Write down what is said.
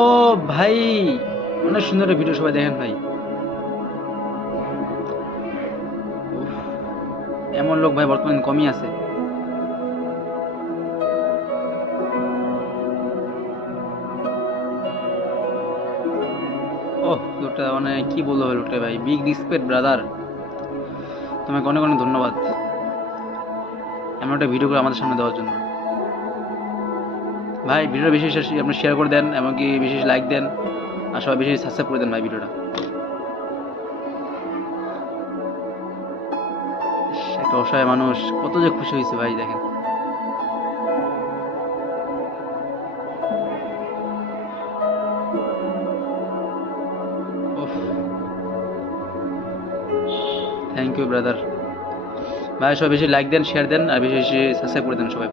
ও ভাই, অনেক সুন্দর একটা ভিডিও, সবাই দেখেন ভাই। উফ, এমন লোক ভাই বর্তমানে কমই আছে। ওহ, লোকটা মানে কি বলবো ভাই, লোকটা ভাই বিগ রিসপেক্ট ব্রাদার, তোমাকে অনেক অনেক ধন্যবাদ এমন একটা ভিডিও করে আমাদের সামনে দেওয়ার জন্য। ভাই ভিডিওটা বেশি বেশি আপনি শেয়ার করে দেন, এমনকি বেশি বেশি লাইক দেন, আর সবাই বেশি সাবস্ক্রাইব করে দেন ভাই ভিডিওটা। ইস, একটা অসহায় মানুষ কত যে খুশি হয়েছে ভাই, দেখেন। ওফ, থ্যাংক ইউ ব্রাদার। ভাই সবাই বেশি লাইক দেন, শেয়ার দেন, আর বেশি বেশি সাবস্ক্রাইব করে দেন সবাই।